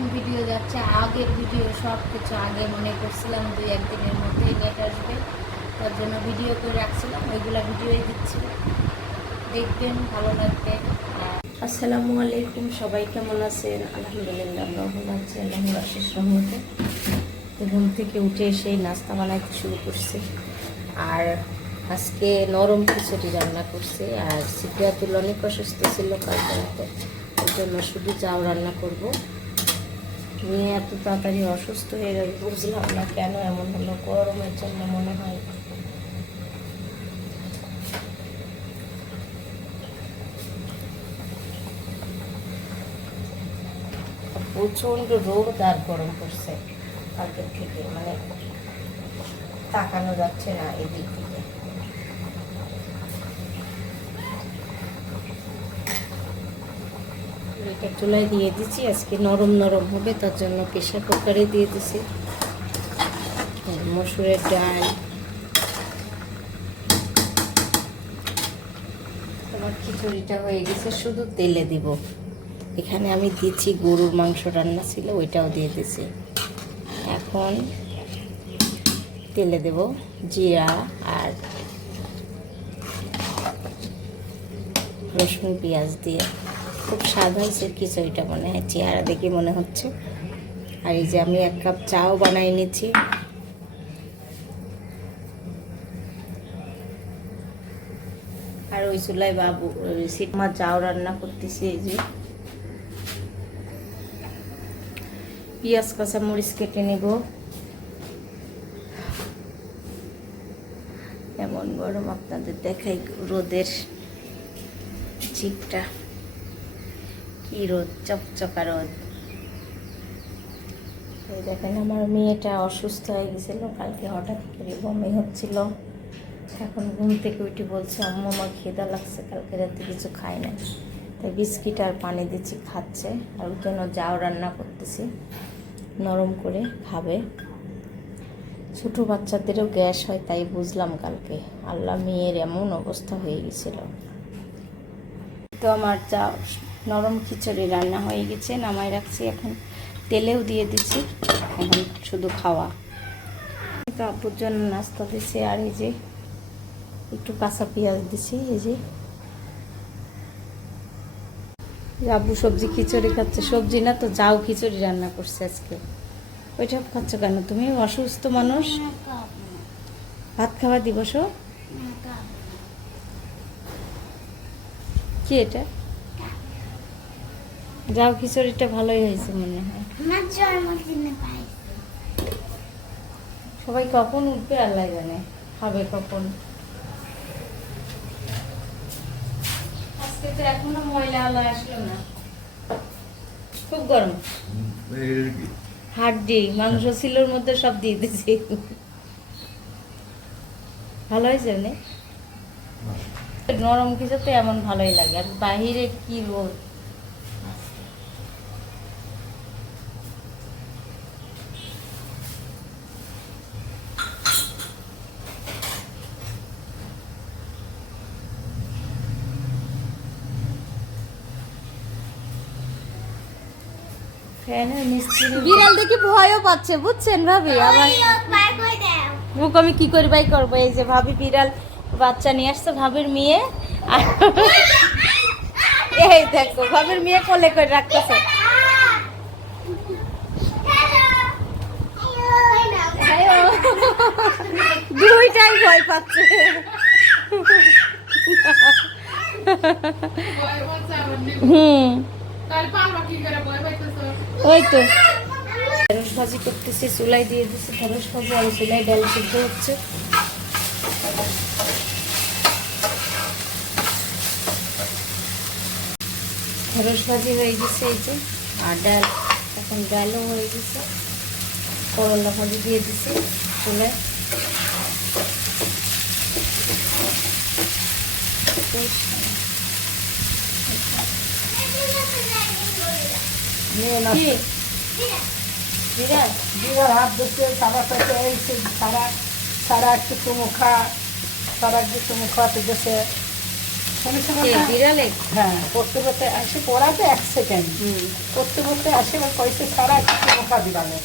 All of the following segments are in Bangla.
নতুন ভিডিও যাচ্ছে, আগের ভিডিও সব কিছু আগে মনে করছিলাম দুই একদিনের মধ্যেই নেট আসবে। তার জন্য ভিডিও করে রাখছিলাম, ওইগুলা ভিডিওই দিচ্ছি। দেখবেন, ভালো লাগবে। আসসালামু আলাইকুম, সবাই কেমন আছেন? আলহামদুলিল্লাহ ভালো আছি, আল্লাহর আশিস রহমতে। ঘুম থেকে উঠে এসেই নাস্তা বানাইতে শুরু করছে। আর আজকে নরম খিচুড়ি রান্না করছে, আর সিপিয়াতুল অনেক অসুস্থ ছিল কালকে ওর জন্য শুধু চাও রান্না করব। মেয়ে এত তাড়াতাড়ি অসুস্থ হয়ে গেল, বুঝলাম না কেন এমন হলো, গরমের জন্য মনে হয় প্রচণ্ড রোদ আর গরম পড়ছে কালকের থেকে মানে তাকানো যাচ্ছে না এদিক থেকে। এটা চুলায় দিয়ে দিচ্ছি আজকে নরম নরম হবে, তার জন্য প্রেশার কুকারে দিয়ে দিছি। মসুরের ডাল। তোমার খিচুড়িটা হয়ে গেছে, শুধু তেলে দিব। এখানে আমি দিচ্ছি গরুর মাংস রান্না ছিল, ওইটাও দিয়ে দিছি। এখন তেলে দেব জিরা আর রসুন পেঁয়াজ দিয়ে। খুব স্বাদ হয়েছে খিচুড়িটা মনে হয়, চেহারা দেখে মনে হচ্ছে। আর এই যে আমি এক কাপ চাও বানাই নিচ্ছি। আর ওই চুলায় বাবু সিটমা চাও রান্না করতেছি এই যে। পেঁয়াজ কাঁচা মরিচ কেটে নেব। এমন গরম আপনাদের দেখাই রোদের চিকটা কি রোদ, চকচকা রোদ। এই দেখেন, আমার মেয়েটা অসুস্থ হয়ে গেছিল। কালকে হঠাৎ করে বমি হচ্ছিল। এখন ঘুম থেকে উঠে বলছে, আম্মু, আমার খিদা লাগছে, কালকে রাতে কিছু খাই না তাই বিস্কিট আর পানি দিচ্ছি, খাচ্ছে। আর ওর জন্য যাও রান্না করতেছি। নরম করে খাবে। ছোটো বাচ্চাদেরও গ্যাস হয়, তাই বুঝলাম কালকে। আল্লাহ, মেয়ের এমন অবস্থা হয়ে গেছিল। তো আমার যা নরম খিচুড়ি রান্না হয়ে গেছে, নামাই রাখছি এখন। তেলেও দিয়ে দিচ্ছি, এখন শুধু খাওয়া। তো আব্বুর জন্য নাস্তা দিছি আর এই যে একটু কাঁচা পেঁয়াজ দিছি এই যে। আব্বু সবজি খিচুড়ি খাচ্ছে, সবজি না তো যাও খিচুড়ি রান্না করছে আজকে। ওইটা খাচ্ছ কেন? তুমি অসুস্থ মানুষ? ভাত খাওয়া দিবস? কি এটা? যাও খিচুড়িটা ভালোই হয়েছে মনে হয়। সবাই কখন উঠবে? আল্লাহ জানে। খাবে কখন। আজকে তো এখনও ময়লা আলো আসলো না। খুব গরম। হাড্ডি মাংস ছিলোর মধ্যে সব দিয়ে দিয়েছি। ভালো হয়েছে নে নরম কিছুতে এমন ভালোই লাগে। আর বাহিরে কি রোদ। বিড়াল দেখি ভয়ও পাচ্ছে বুঝছেন ভাবি? আবার বুক আমি কি করি বাই করব? এই যে ভাবি বিড়াল বাচ্চা নিয়ে আসছে ভাবির মেয়ে। আর এই দেখো ভাবির মেয়ে কোলে করে রাখতেছে। দুইটাই ভয় পাচ্ছে। হুম। ওই তো। ঢেঁড়স ভাজি করতেছি, চুলাই দিয়ে দিচ্ছি ঢেঁড়স ভাজি আর চুলাই ডাল সিদ্ধ হচ্ছে। ঢেঁড়স ভাজি হয়ে গেছে এই যে, আর ডাল এখন ডালও হয়ে গেছে। করলা ভাজি দিয়ে দিছি চুলায়। বেশ বিরাট হাত ধরছে সারা পেটে এইছে সারা সারা একটু চুমু সারা একটু চুমু খাওয়াতে গেছে। সরিষা কে বাটা বিড়ালে? হ্যাঁ পড়তে পড়তে আসে পড়াতে এক সেকেন্ড হুম। পড়তে পড়তে আসে এবার সারা কিছু মোকা দিবালে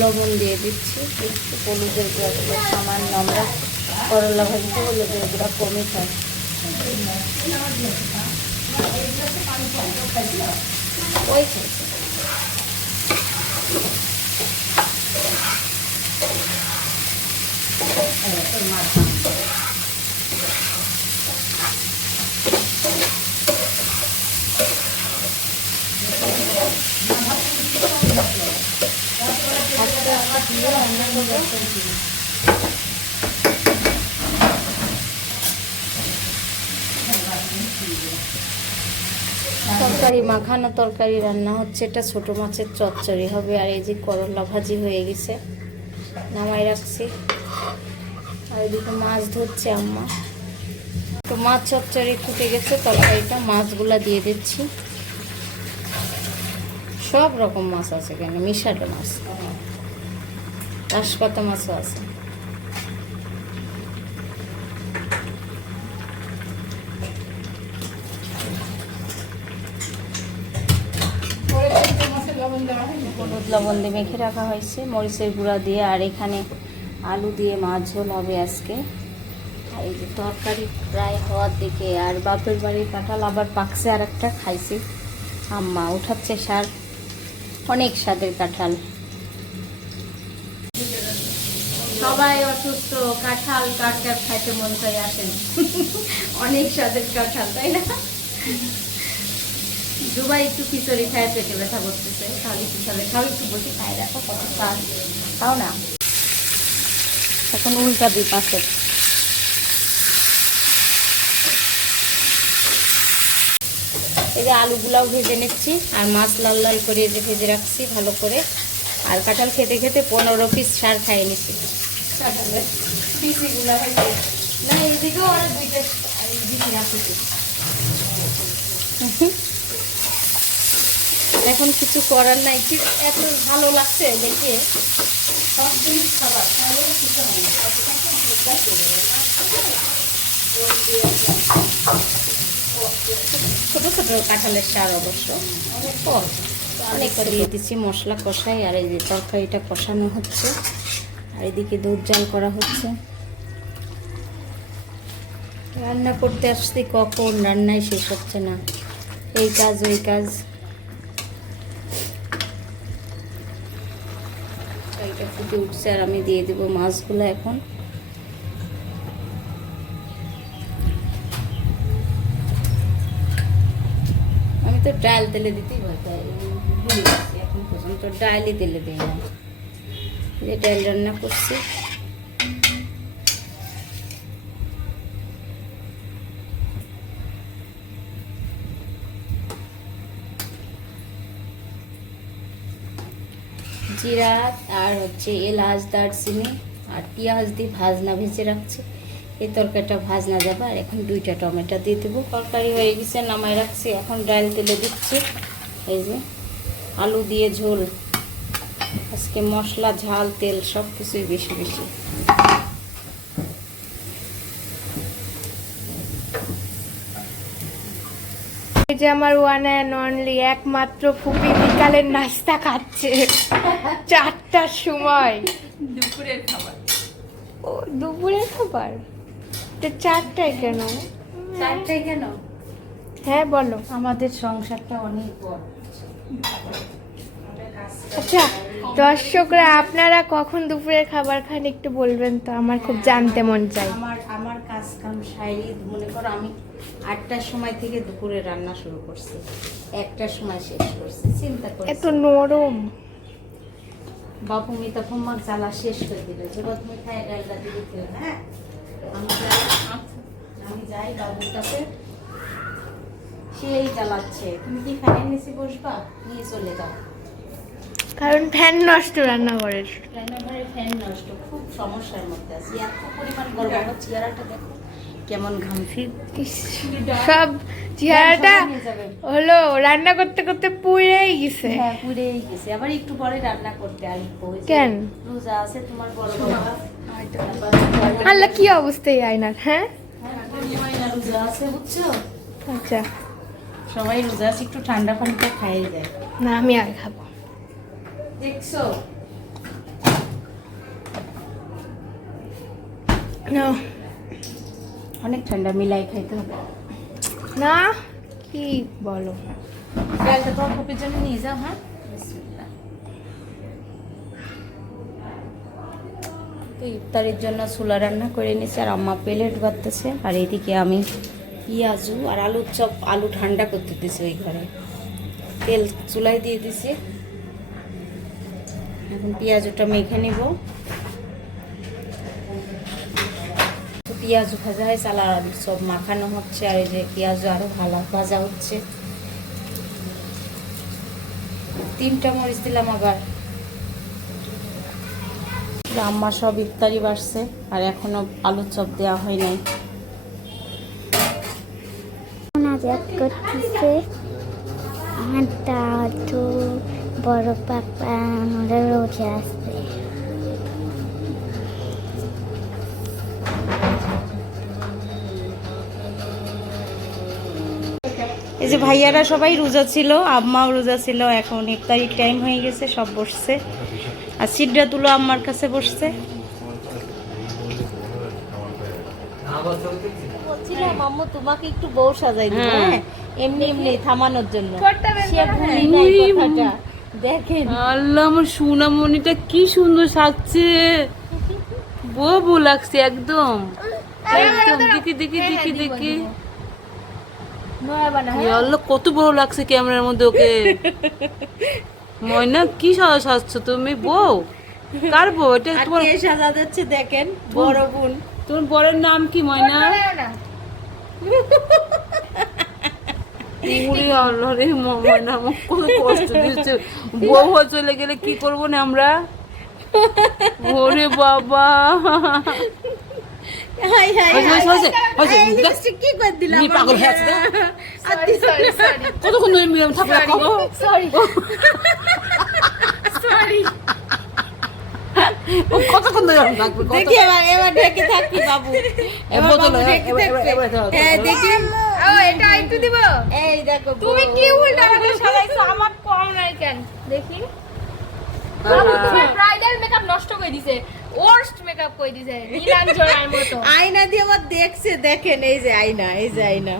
লবণ দিয়ে দিচ্ছি। একটু হলুদের গুঁড়া সামান্য আমরা করলা ভাজিতে হলুদের গুঁড়া কমে খাই। ওই তরকারি, মাখানো তরকারি রান্না হচ্ছে। এটা ছোট মাছের চচ্চড়ি হবে আর এই যে করলা ভাজি হয়ে গেছে। নামাই রাখছি। আর এদিকে মাছ ধরছে আম্মা। তো মাছ চচ্চড়ি ফুটে গেছে, তরকারিটা মাছগুলা দিয়ে দিচ্ছি। সব রকম মাছ আছে কেন মিশালো মাছ। রাসপাতা মাছও আছে। লবণ দিয়ে মেখে রাখা হয়েছে। মরিচের গুঁড়া দিয়ে, আর এখানে আলু দিয়ে মাছ ঝোল হবে আজকে। আর এই যে তরকারি প্রায় হওয়ার দিকে, আর বাপের বাড়ির কাঁঠাল আবার পাকছে আর একটা খাইছি। আম্মা উঠাচ্ছে সার, অনেক স্বাদের কাঁঠাল। সবাই অসুস্থ, কাঁঠাল কাঠকার খাইতে মন চাই আসেন। অনেক স্বাদের কাঁঠাল, তাই না? দুবাই একটু খিচুড়ি খায়, পেটে ব্যথা করতেছে। তাহলে খাবে খাও একটু বসে খাই রাখো কাজ না? এখন উল্টা দুই পাশে। এই আলুগুলাও ভেজে নিচ্ছি, আর মাছ লাল লাল করে ভেজে রাখছি, ভালো করে। আর কাঁঠাল খেতে খেতে পনেরো পিস সার খাইয়ে নিচ্ছি। পিসিগুলো হয়েছে। না এইদিকেও আরও দুইটা এখন কিছু করার নাই ঠিক এত ভালো লাগছে দেখে? সব জিনিস খাবার তাহলে কিছু হয় না। ছোট ছোট কাঁঠালের সার অবশ্য। অনেক কম অনেকটা দিয়ে দিচ্ছি, মশলা কষাই, আর এই যে তরকারিটা কষানো হচ্ছে। আর এদিকে দুধ জাল করা হচ্ছে। রান্না করতে আসছি কখন? রান্নায় শেষ হচ্ছে না। এই কাজ, ওই কাজ। ফুটে উঠছে আর আমি দিয়ে দেবো মাছগুলো এখন। আমি তো ডাল তেলে দিতেই ভয় পাই। এখন পর্যন্ত ডালই তেলে দিই না যে ডাল রান্না করছি। জিরা আর হচ্ছে এলাচ, দারচিনি আর পেঁয়াজ দিয়ে ভাজনা ভেজে রাখছি। এই তরকারিটা ভাজনা যাবে আর এখন দুইটা টমেটো দিয়ে দেবো। তরকারি হয়ে গেছে নামাই রাখছি। এখন ডাল তেলে দিচ্ছি। এই যে আলু দিয়ে ঝোল। আজকে মশলা ঝাল তেল সব কিছুই বেশি। বেশি যে আমার ওয়ান অ্যান্ড অনলি একমাত্র ফুপি বিকালের নাস্তা খাচ্ছে। চারটার সময়। দুপুরের খাবার। ও দুপুরের খাবার? তো চারটায় কেন? চারটায় কেন? হ্যাঁ বলো। আমাদের সংসারটা অনেক বড়। আচ্ছা দর্শকরা আপনারা কখন দুপুরের খাবার খান একটু বলবেন তো আমার খুব জানতে মন চাই। আমার আমার কাজ কাম সারি মনে করো আমি আটটার সময় থেকে দুপুরে রান্না শুরু করছি একটার সময় শেষ করছি চিন্তা করে এত নরম। বাপু মি তখন মার জ্বালা শেষ করে দিল যে তুমি খাই ডালটা দিয়ে হ্যাঁ? আমি যাই আমি যাই বাবুর কাছে সেই চালাচ্ছে তুমি কি ফ্যানের নিচে বসবা? নিয়ে চলে যাও। কারণ ফ্যান নষ্ট রান্নাঘরের। রান্নাঘরের ফ্যান নষ্ট খুব সমস্যার মধ্যে আছি। এত পরিমাণ গরম চেয়ারটা দেখো কেমন ঘামছি। সব চেহারাটা হলো রান্না করতে করতে পুড়েই গেছে। হ্যাঁ পুড়েই গেছে। আবার একটু পরে রান্না করতে আসব। কেন? রোজা আছে তোমার বড় বাবা। আল্লাহ কি অবস্থা এই আয়নার হ্যাঁ? রোজা আছে বুঝছ আচ্ছা। সবাই রোজা আছে একটু ঠান্ডা পানিটা খাইয়ে যায়। না আমি আর খাব দেখছ না অনেক ঠান্ডা মিলাই খাইতে হবে। না? কি বলো? ডালটা তোমার কপির জন্য নিয়ে যাও হ্যাঁ? তো ইফতারের জন্য চুলা রান্না করে নিয়েছে আর আম্মা প্লেট বাঁধতেছে আর এইদিকে আমি পেঁয়াজু আর আলুর চপ আলু ঠান্ডা করতে দিতেছি ওই ঘরে। তেল চুলাই দিয়ে দিছি। এখন পেঁয়াজুটা মেখে নেব। তো পেঁয়াজু ভাজা হয়েছে আর সব মাখানো হচ্ছে, আর যে পেঁয়াজ আরও ভালো ভাজা হচ্ছে। তিনটা মরিচ দিলাম আবার। আম্মা সব ইফতারি বাড়ছে, আর এখনও আলুর চপ দেওয়া হয় নাই। করতেছে। আমার দাদু বড় পাপা আমরা রোজা আসছে এই যে ভাইয়ারা সবাই রোজা ছিল আম্মাও রোজা ছিল এখন ইফতারির টাইম হয়ে গেছে সব বসছে। আর সিডরা তুলো আম্মার কাছে বসছে। বলছিলাম আম্মু তোমাকে একটু বউ সাজাই দিব হ্যাঁ। এমনি এমনি থামানোর জন্য। সে ভুলি নাই কথাটা। দেখেন। আল্লাহ আমার সোনামণিটা কি সুন্দর সাজছে। বউ লাগছে একদম। একদম দেখি দেখি দেখি দেখি। আল্লাহ কত বড় লাগছে ক্যামেরার মধ্যে ওকে। ময়না কি সাজা সাজছো তুমি? বউ কার বউ? এটা তোমার সাজা যাচ্ছে দেখেন বড় বোন। তোমার বরের নাম কি ময়না? ওরে আল্লাহ রে ম- ময়না আমার কত কষ্ট দিচ্ছে। বউ চলে গেলে কি করব না আমরা? ওরে বাবা। হয়ে। কতক্ষণ ধরে মিলাম ও কতক্ষণ ধরে থাকবে কত- দেখি এবার এবার ঢেকে থাকবি বাবু? এবার ঢেকে এবার- এবার- থাকবে হ্যাঁ দেখি। ও এটা একটু দিব? এই দেখো তুমি কি উল্টা পাল্টা সাজাইছো? আমার কম নাই কেন? দেখি। বাবু তোমার ব্রাইডাল মেকআপ নষ্ট করে দিছে। ওয়ার্স্ট মেকআপ করে দিছে নীলাঞ্জনার মতো। আয়না দিয়ে আবার দেখছে দেখেন এই যে আয়না এই যে আয়না।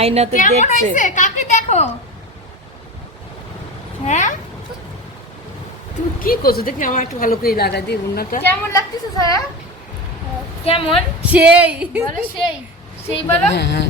আয়না তো কেমন দেখছে। কাকে দেখো? হ্যাঁ? তুমি কি করছ? দেখি আমার একটু ভালো করে লাগা দিই উন্নাটা। কেমন লাগতেছে সারা কেমন? সেই। বলো সেই। সেই বলো হ্যাঁ হ্যাঁ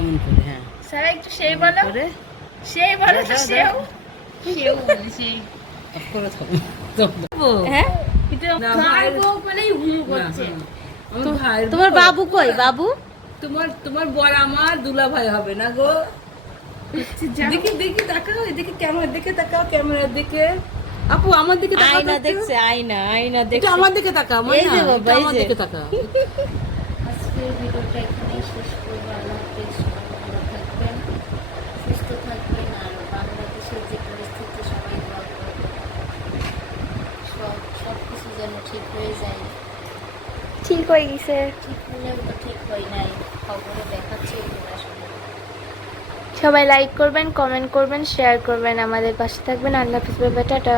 এমন করে হ্যাঁ। সারা একটু সেই বলো সেই বলো সেও। সেও বলে করে হ্যাঁ। হুম করছে না, আমার ভাইয়ের তোমার বাবু কই বাবু? তোমার তোমার বর আমার দুলা ভাই হবে না গো। দেখি দেখি তাকাও এদিকে ক্যামেরার দিকে তাকাও ক্যামেরার দিকে। আপু আমার দিকে তাকাও আয়না দেখছে আয়না আয়না দেখছে। আমার দিকে তাকাও এই যে ময়না, বাবা, একটু এই আমার দিকে তাকাও। আজকের ভিডিওটা এখানেই শেষ করব। আল্লাহ হাফেজ সবাই ভালো থাকবেন সুস্থ থাকবেন আর বাংলাদেশের যে পরিস্থিতি সবাই দোয়া সব সব কিছু যেন ঠিক হয়ে যায়। ঠিক হয়ে গেছে। ঠিক হলেও তো ঠিক হয় নাই। খবরে দেখাচ্ছে সবাই। লাইক করবেন কমেন্ট করবেন শেয়ার করবেন আমাদের পাশে থাকবেন। আল্লাহ হাফিজ টাটা।